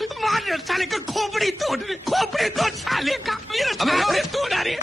मार साले का खोपड़ी तोड़ साले का, मेरा खोपड़ी तोड़ अरे